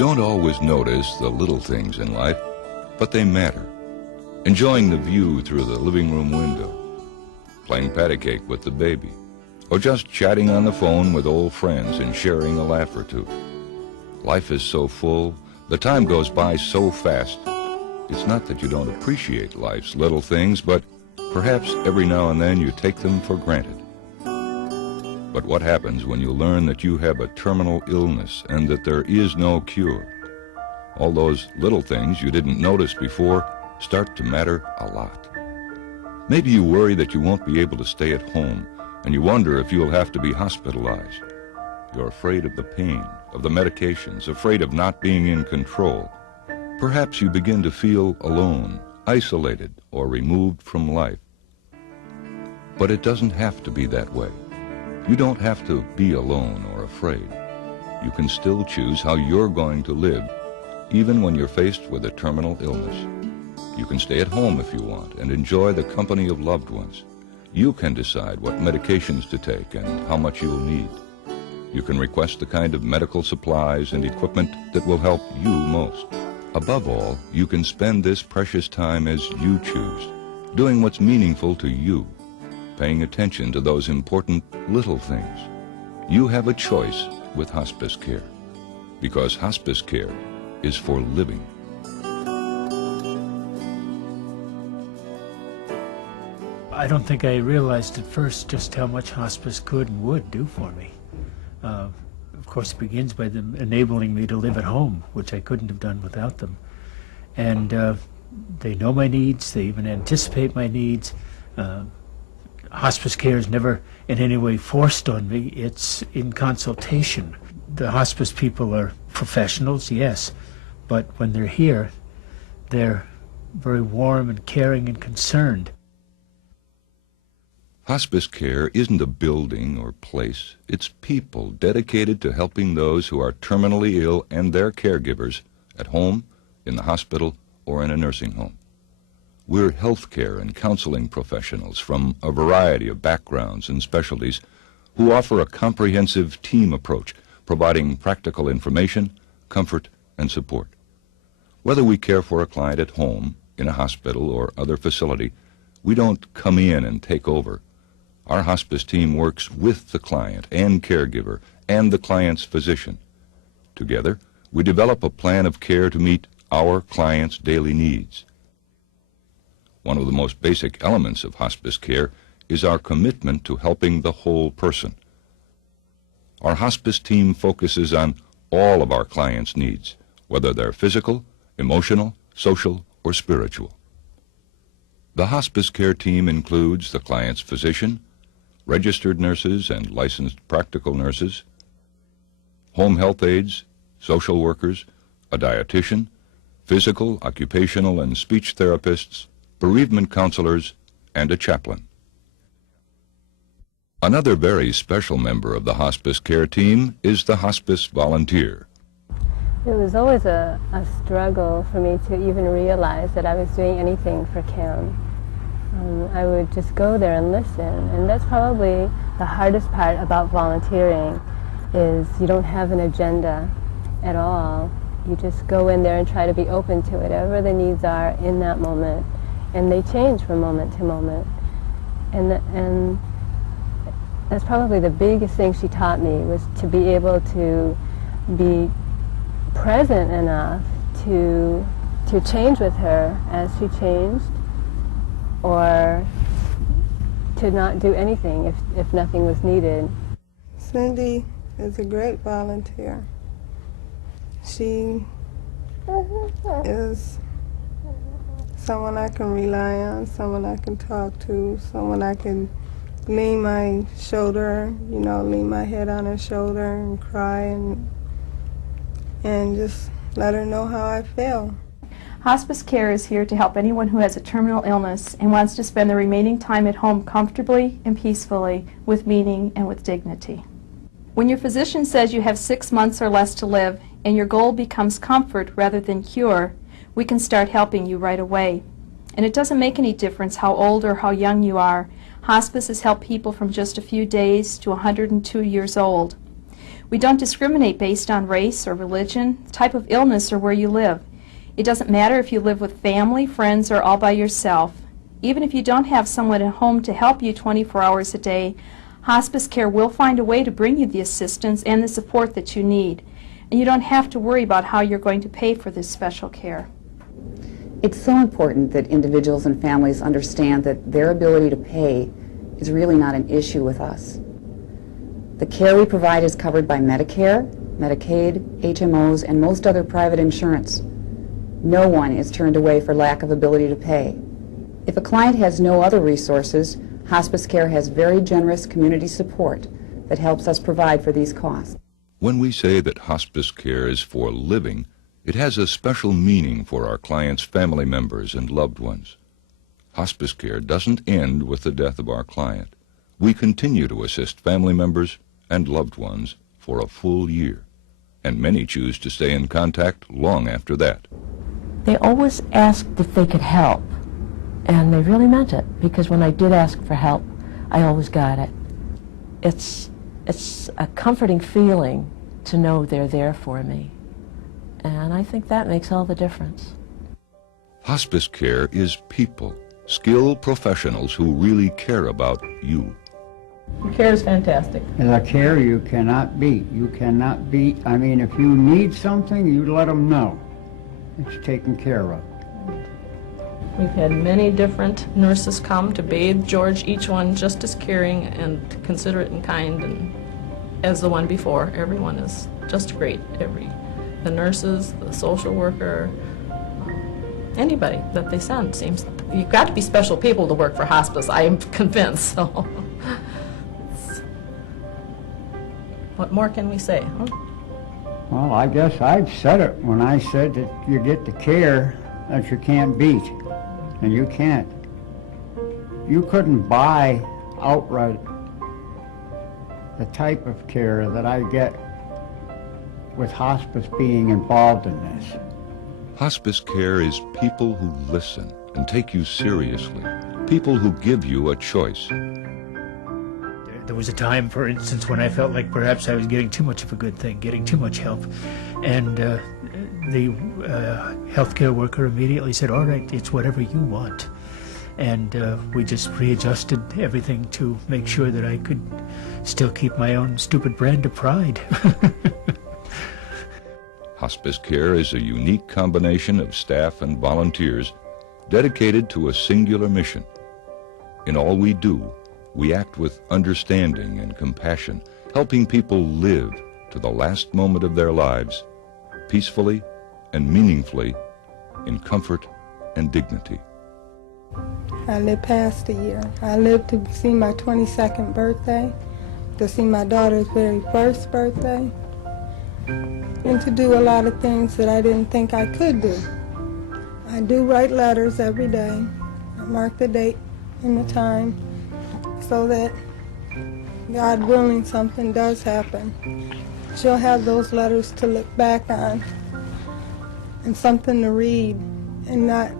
don't always notice the little things in life, but they matter. Enjoying the view through the living room window, playing patty cake with the baby, or just chatting on the phone with old friends and sharing a laugh or two. Life is so full, the time goes by so fast. It's not that you don't appreciate life's little things, but perhaps every now and then you take them for granted. But what happens when you learn that you have a terminal illness and that there is no cure? All those little things you didn't notice before start to matter a lot. Maybe you worry that you won't be able to stay at home, and you wonder if you'll have to be hospitalized. You're afraid of the pain, of the medications, afraid of not being in control. Perhaps you begin to feel alone, isolated, or removed from life. But it doesn't have to be that way. You don't have to be alone or afraid. You can still choose how you're going to live, even when you're faced with a terminal illness. You can stay at home if you want and enjoy the company of loved ones. You can decide what medications to take and how much you'll need. You can request the kind of medical supplies and equipment that will help you most. Above all, you can spend this precious time as you choose, doing what's meaningful to you, paying attention to those important little things. You have a choice with hospice care, because hospice care is for living. I don't think I realized at first just how much hospice could and would do for me. Of course, it begins by them enabling me to live at home, which I couldn't have done without them. And they know my needs, they even anticipate my needs. Hospice care is never in any way forced on me, it's in consultation. The hospice people are professionals, yes, but when they're here, they're very warm and caring and concerned. Hospice care isn't a building or place. It's people dedicated to helping those who are terminally ill and their caregivers at home, in the hospital, or in a nursing home. We're healthcare and counseling professionals from a variety of backgrounds and specialties who offer a comprehensive team approach, providing practical information, comfort, and support. Whether we care for a client at home, in a hospital, or other facility, we don't come in and take over. Our hospice team works with the client and caregiver and the client's physician. Together, we develop a plan of care to meet our client's daily needs. One of the most basic elements of hospice care is our commitment to helping the whole person. Our hospice team focuses on all of our clients' needs, whether they're physical, emotional, social, or spiritual. The hospice care team includes the client's physician, registered nurses and licensed practical nurses, home health aides, social workers, a dietitian, physical, occupational, and speech therapists, bereavement counselors, and a chaplain. Another very special member of the hospice care team is the hospice volunteer. It was always a struggle for me to even realize that I was doing anything for Kim. I would just go there and listen, and that's probably the hardest part about volunteering, is you don't have an agenda at all. You just go in there and try to be open to whatever the needs are in that moment, and they change from moment to moment. And that's probably the biggest thing she taught me, was to be able to be present enough to change with her as she changed, or to not do anything if nothing was needed. Cindy is a great volunteer. She is someone I can rely on, someone I can talk to, someone I can lean my shoulder, lean my head on her shoulder and cry and just let her know how I feel. Hospice care is here to help anyone who has a terminal illness and wants to spend the remaining time at home comfortably and peacefully, with meaning and with dignity. When your physician says you have 6 months or less to live and your goal becomes comfort rather than cure, we can start helping you right away. And it doesn't make any difference how old or how young you are. Hospice has helped people from just a few days to 102 years old. We don't discriminate based on race or religion, type of illness, or where you live. It doesn't matter if you live with family, friends, or all by yourself. Even if you don't have someone at home to help you 24 hours a day, hospice care will find a way to bring you the assistance and the support that you need. And you don't have to worry about how you're going to pay for this special care. It's so important that individuals and families understand that their ability to pay is really not an issue with us. The care we provide is covered by Medicare, Medicaid, HMOs, and most other private insurance. No one is turned away for lack of ability to pay. If a client has no other resources, hospice care has very generous community support that helps us provide for these costs. When we say that hospice care is for living, it has a special meaning for our clients' family members and loved ones. Hospice care doesn't end with the death of our client. We continue to assist family members and loved ones for a full year, and many choose to stay in contact long after that. They always asked if they could help, and they really meant it, because when I did ask for help, I always got it. It's a comforting feeling to know they're there for me, and I think that makes all the difference. Hospice care is people, skilled professionals who really care about you. The care is fantastic. The care you cannot beat. You cannot beat. I mean, if you need something, you let them know. It's taken care of. We've had many different nurses come to bathe George, each one just as caring and considerate and kind and as the one before. Everyone is just great. The nurses, the social worker, anybody that they send seems. You've got to be special people to work for hospice, I am convinced. So, what more can we say? Huh? Well, I guess I've said it when I said that you get the care that you can't beat, and you can't. You couldn't buy outright the type of care that I get with hospice being involved in this. Hospice care is people who listen and take you seriously, people who give you a choice. There was a time, for instance, when I felt like perhaps I was getting too much of a good thing, getting too much help. And the healthcare worker immediately said, all right, it's whatever you want. And we just readjusted everything to make sure that I could still keep my own stupid brand of pride. Hospice care is a unique combination of staff and volunteers dedicated to a singular mission. In all we do, we act with understanding and compassion, helping people live to the last moment of their lives, peacefully and meaningfully, in comfort and dignity. I lived past a year. I lived to see my 22nd birthday, to see my daughter's very first birthday, and to do a lot of things that I didn't think I could do. I do write letters every day. I mark the date and the time so that, God willing, something does happen. She'll have those letters to look back on and something to read, and not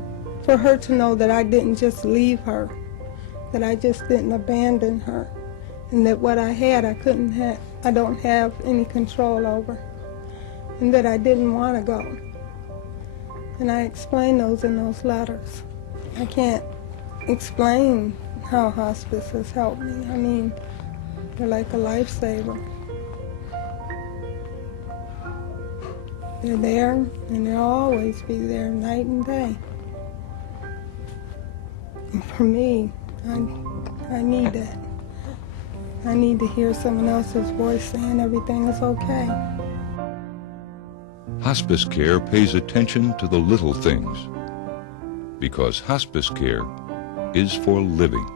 for her to know that I didn't just leave her, that I just didn't abandon her, and that what I had I don't have any control over, and that I didn't want to go. And I explain those in those letters. I can't explain how hospice has helped me. I mean, they're like a lifesaver. They're there, and they'll always be there, night and day. And for me, I need that. I need to hear someone else's voice saying everything is okay. Hospice care pays attention to the little things, because hospice care is for living.